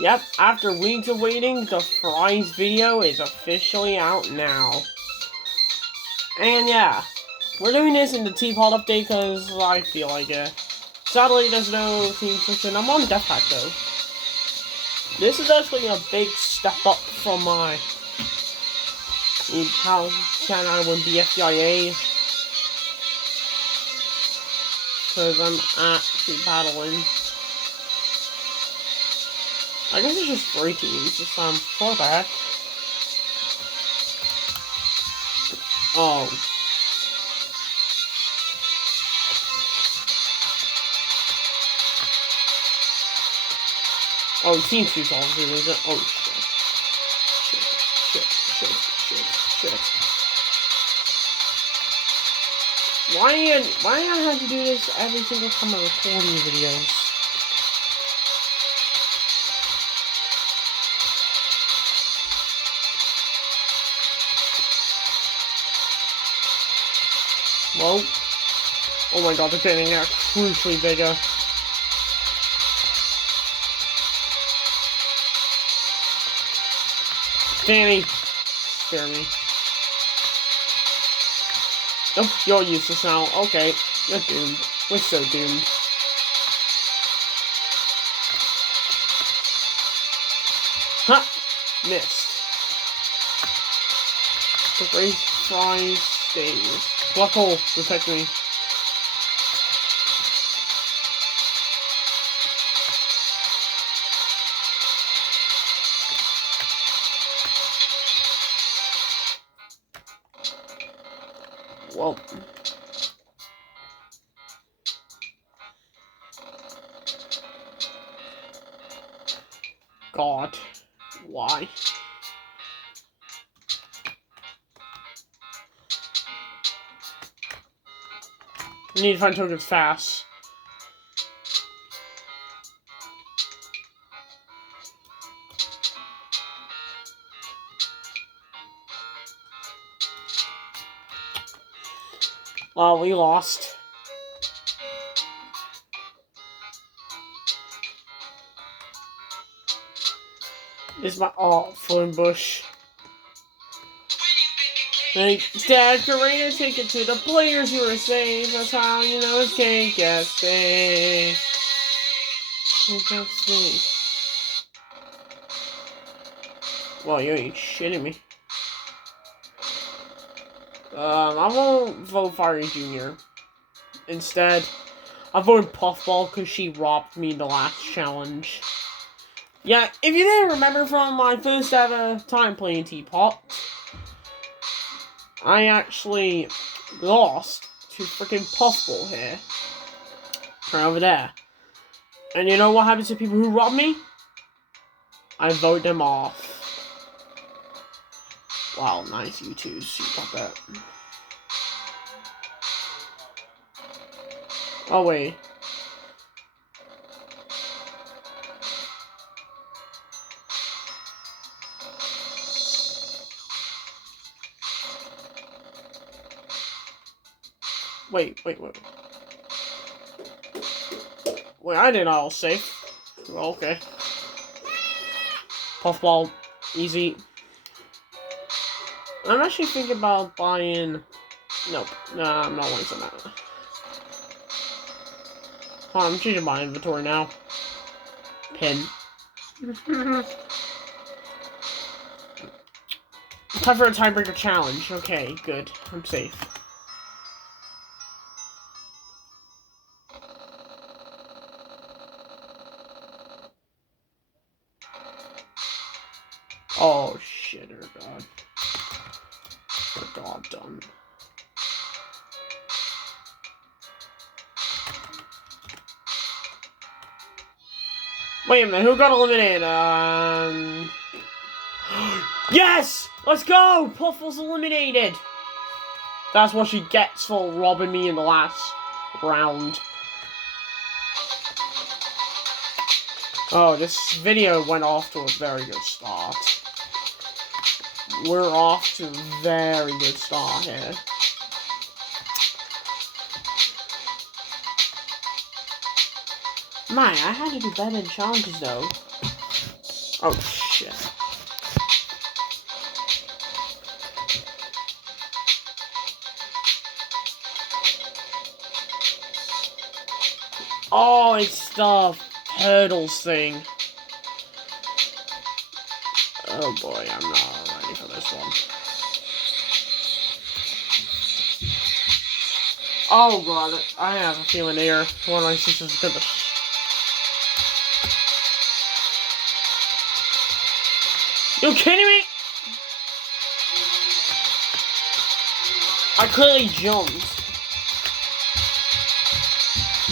Yep, after weeks of waiting, the fries video is officially out now. And yeah, we're doing this in the teapot update because I feel like it. Sadly, there's no team switching. I'm on Death Pack though. This is actually a big step up from my how can I win BFDIA, because I'm actually battling. I guess it's just 3 teams this time. For that. Oh. Oh, team 2's obviously losing. Oh shit. Why do I have to do this every single time I record these videos? Well, oh my god, they're getting crucially bigger. Danny, spare me. Nope, you're useless now. Okay, you're doomed. We're so doomed. Ha! Missed. The great fries stays. Black hole, protect me. Well. God. Why? I need to find tokens fast. Well, we lost. This is my phone bush. Like, decorator, take it to the players who are safe. That's how you know it's can't get safe. Well, you ain't shitting me. I won't vote Fiery Jr. Instead, I voted Puffball because she robbed me the last challenge. Yeah, if you didn't remember from my first ever time playing Teapot, I actually lost to freaking Puffball here. Right over there. And you know what happens to people who rob me? I vote them off. Wow, nice you twos. You got that. Oh, wait. Wait. Wait, I did all safe. Well, okay. Puffball, easy. I'm actually thinking about buying... Nope. Nah, I'm not wasting that. Hold on, I'm changing my inventory now. Pin. Time for a tiebreaker challenge. Okay, good. I'm safe. Oh, shit, oh god. Oh god, done. Wait a minute, who got eliminated? Yes! Let's go! Puff was eliminated! That's what she gets for robbing me in the last round. Oh, this video went off to a very good start. We're off to a very good start here. Man, I had to do better in challenges though. Oh, shit. Oh, it's the hurdles thing. Oh boy, I'm not ready for this one. Oh god, I have a feeling here one of my sisters is gonna. You kidding me? I clearly jumped.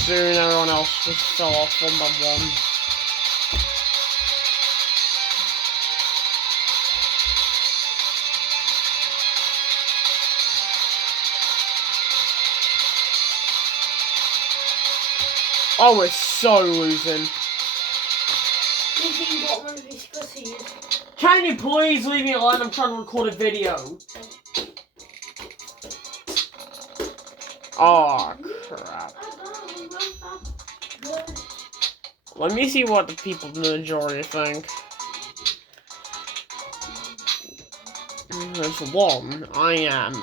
Soon everyone else just fell off one by one. Oh, we're so losing. Can you please leave me alone? I'm trying to record a video. Oh, crap. Let me see what the people in the majority think. There's one. I am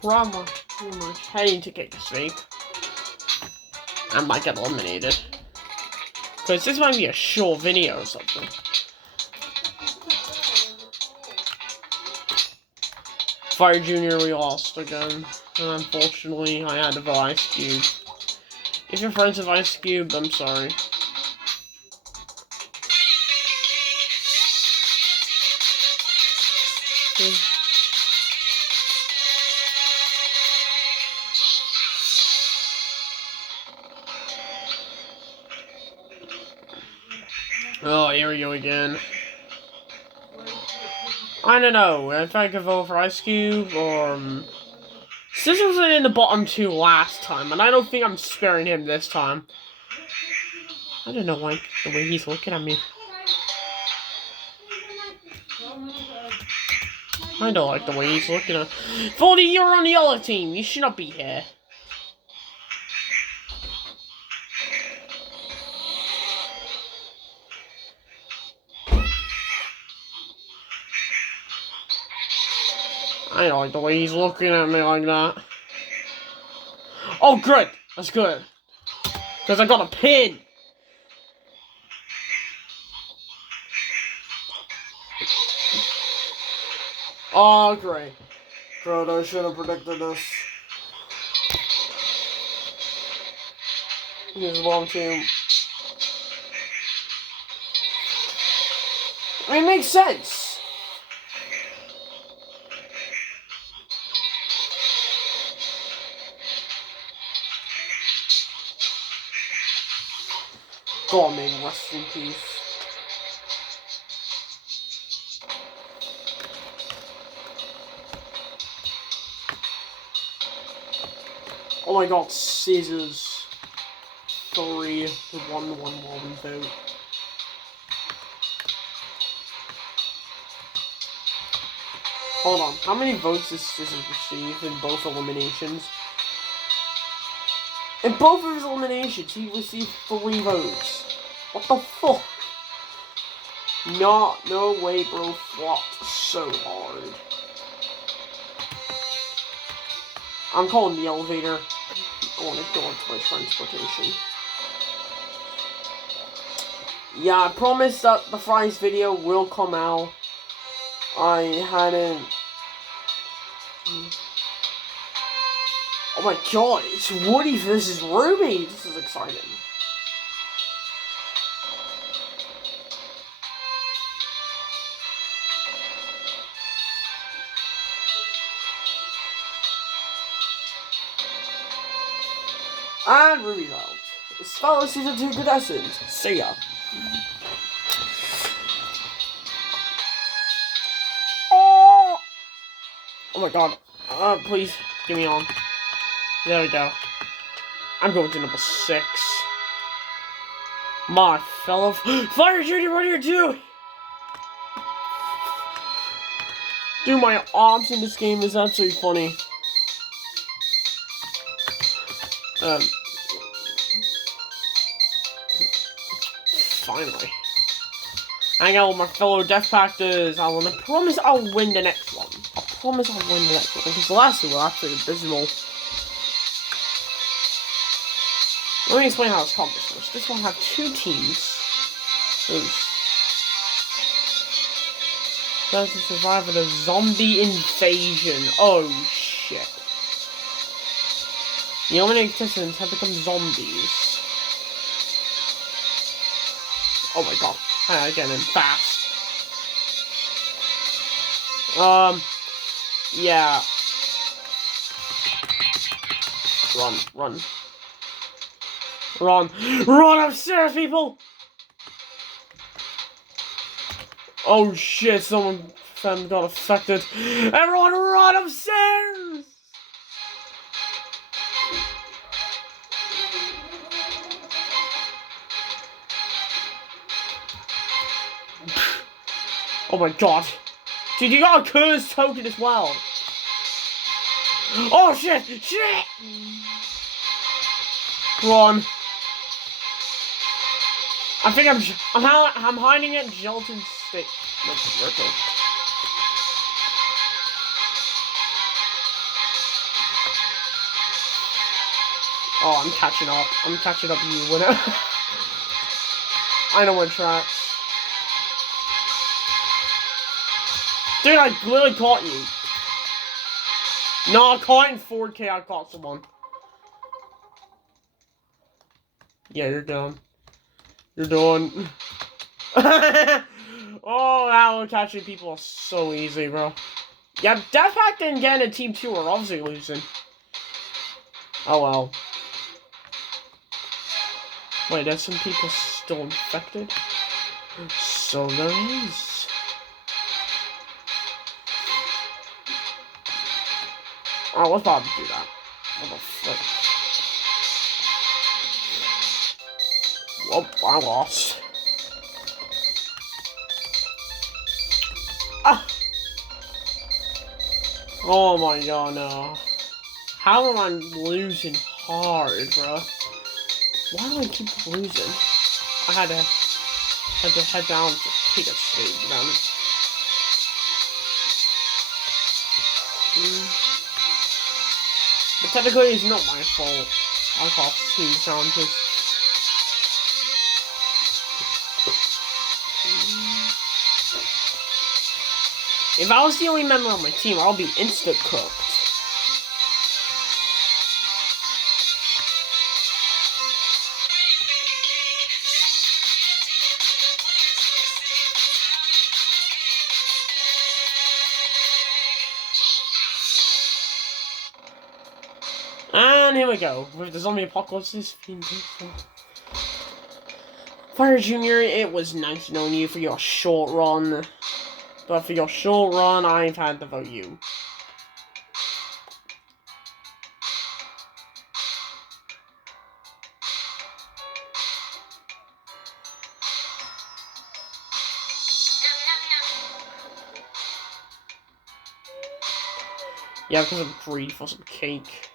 pretty much heading to kick a snake. I might get eliminated. Because this might be a short video or something. Fire Junior, we lost again. And unfortunately, I had to vote Ice Cube. If you're friends with Ice Cube, I'm sorry. Oh, here we go again. I don't know if I could vote for Ice Cube or... This was in the bottom two last time, and I don't think I'm sparing him this time. I don't know why the way he's looking at me. I don't like the way he's looking at me. Voldy, you're on the other team. You should not be here. I don't like the way he's looking at me like that. Oh, good. That's good. Because I got a pin. Oh, great. God, I should have predicted this. Here's one team. I mean, it makes sense. God, man, rest in peace. Oh my god, scissors. 3 to 1 while we vote. Hold on, how many votes does Scissors receive in both eliminations? In both of his eliminations, he received 3 votes. What the fuck? No way, bro. Flopped so hard. I'm calling the elevator. I want to go into my transportation. Yeah, I promise that the fries video will come out. I hadn't... Oh my god, it's Woody versus Ruby! This is exciting. And Ruby's out. Spell Season 2 contestants. See ya. Oh! Oh my god. Please, get me on. There we go. I'm going to number 6. My fellow... Fire Junior, what are you doing? Dude, my arms in this game is absolutely funny. Finally. hang out with my fellow Death Pactors. I want to promise I'll win the next one. I promise I'll win the next one, because the last two were absolutely abysmal. Let me explain how it's accomplished first. This one have 2 teams. Tries to survive with a zombie invasion. Oh shit. The eliminated contestants have become zombies. Oh my god. I get in fast. Yeah. Run. Run upstairs, people! Oh shit, someone got affected. Everyone run upstairs! Oh my god. Dude, you got a curse token as well. Oh shit! Shit! Run. I think I'm hiding at Gelatin State. Okay. Oh, I'm catching up. I'm catching up to you, winner. I know what tracks. Dude, I literally caught you. No, I caught in 4K. I caught someone. Yeah, you're done. You're done. Oh, wow, catching people is so easy, bro. Yeah, Death Pact and again and Team 2 are obviously losing. Oh well. Wait, there's some people still infected? So there is. I was about to do that. What the frick? Whoop, I lost. Ah! Oh my god, no. How am I losing hard, bro? Why do I keep losing? I had to head down to take a stage down. But technically, it's not my fault. I lost team challenges. If I was the only member on my team, I'll be instant cooked. And here we go, with the zombie apocalypse being beautiful. Fire Junior, it was nice knowing you for your short run. But for your short run, I've had to vote you. Yeah, because I'm greedy for some cake.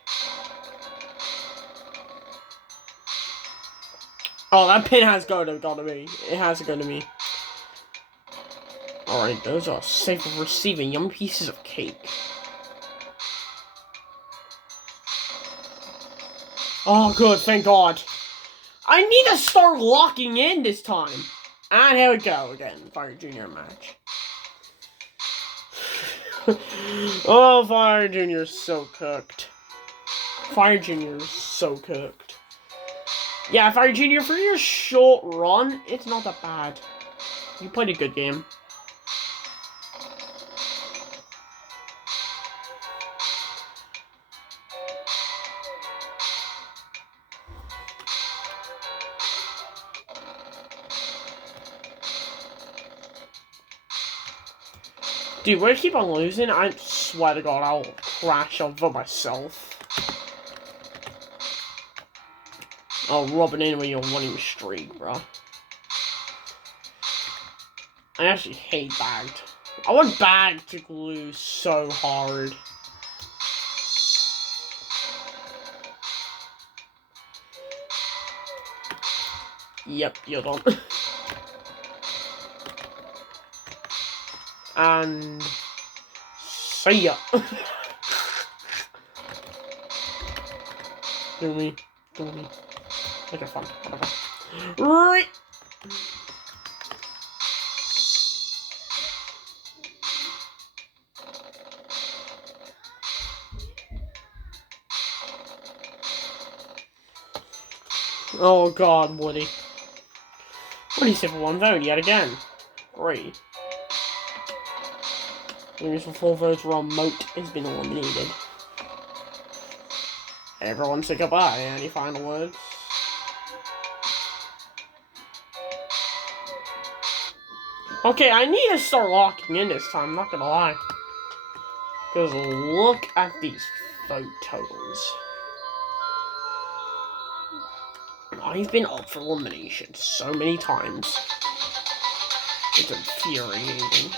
Oh, that pin has got to me. It has to go to me. Alright, those are safe for receiving yummy pieces of cake. Oh, good, thank God. I need to start locking in this time. And here we go again, Fire Junior match. Oh, Fire Junior's so cooked. Fire Junior's so cooked. Yeah, Fire Junior, for your short run, it's not that bad. You played a good game. Dude, we're keep on losing. I swear to God, I'll crash over myself. Oh, rubbing in when you're winning streak, bro. I actually hate bagged. I want bagged to lose so hard. Yep, you're done. and see ya. Do me. Make it fun. Whatever. Right. Oh God, Woody. Woody said for 1 vote yet again. Great. Winners for 4 votes, remote has been eliminated. Everyone say goodbye. Any final words? Okay, I need to start locking in this time, I'm not gonna lie. Because look at these vote totals. I've been up for elimination so many times. It's infuriating.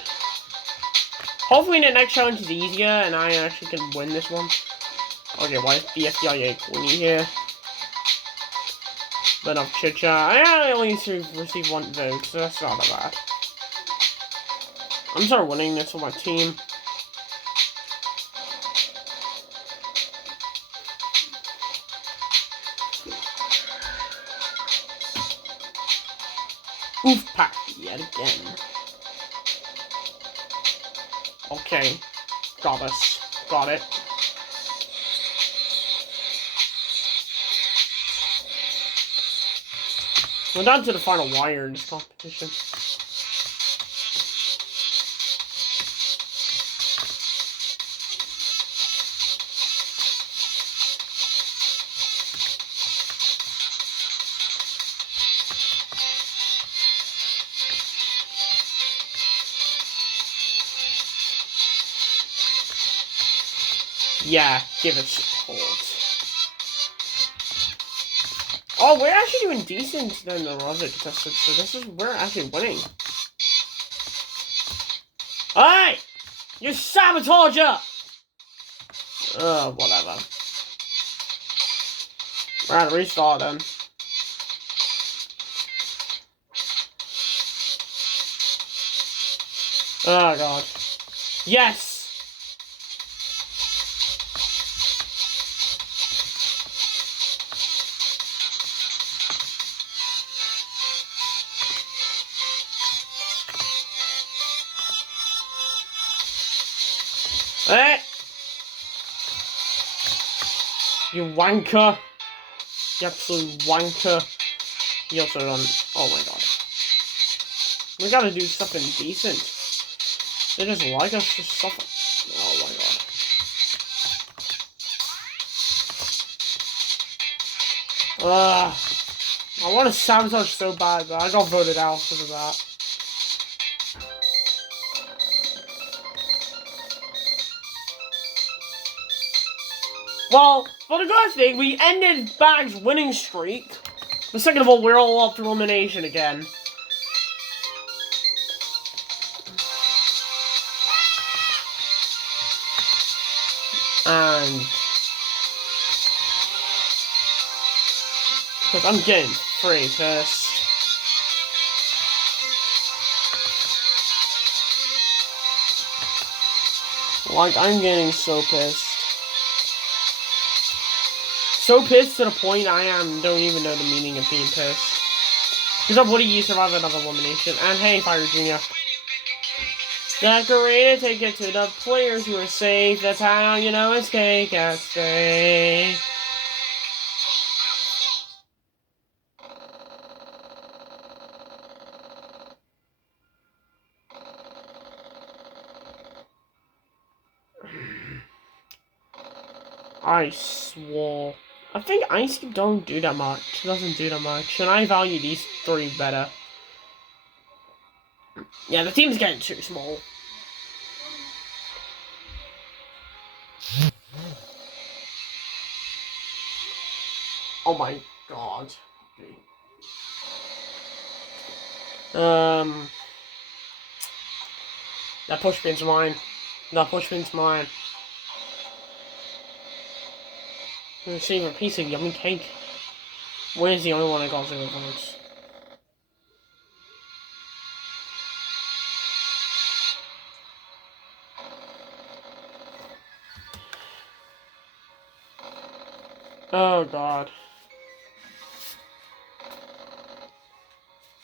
Hopefully the next challenge is easier and I actually can win this one. Okay, why is BFDIA winning here? But enough chit chat. I only received 1 vote, so that's not that bad. I'm sorry winning this with my team. Oof pack yet again. Okay. Got us. Got it. We're down to the final wire in this competition. Yeah, give it support. Oh, we're actually doing decent than the other contestants, so we're actually winning. Hey! You sabotager! Whatever. We're at a restart then. Oh God. Yes! Hey! You wanker! You absolute wanker! You also don't. Oh my God. We gotta do something decent. They just like us to suffer. Oh my God. I want to sabotage so bad, but I got voted out because of that. Well, for the good thing, we ended Bag's winning streak. But second of all, we're all up to elimination again. And because I'm getting pretty pissed. Like, I'm getting so pissed. So pissed to the point don't even know the meaning of being pissed. Because of what you survive another elimination. And hey, Fire Jr. Decorated, take it to the players who are safe. That's how you know it's cake at stake. I swore. I think Ice Cube doesn't do that much, and I value these 3 better. Yeah, the team's getting too small. Oh my God. That pushpin's mine. Receive a piece of yummy cake. Where's the only one I got 0 votes? Oh god.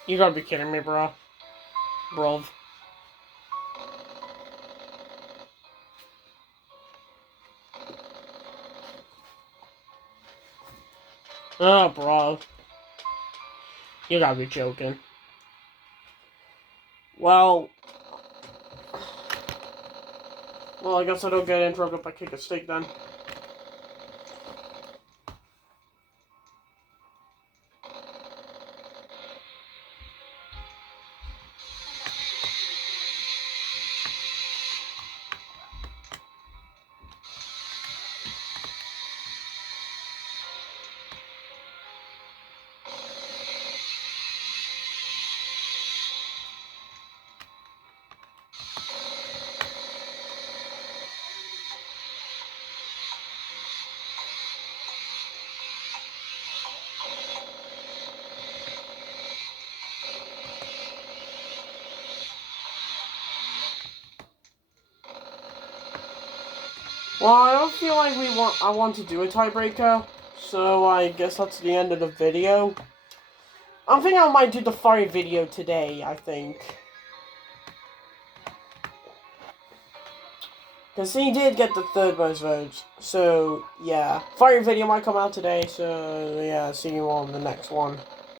You gotta be kidding me, bro. Bro. Oh, bro. You gotta be joking. Well, I guess I don't get interrupted by kick a stick then. Well, I don't feel like I want to do a tiebreaker, so I guess that's the end of the video. I think I might do the fire video today, I think. Because he did get the third most votes, so yeah. Fire video might come out today, so yeah, see you on the next one.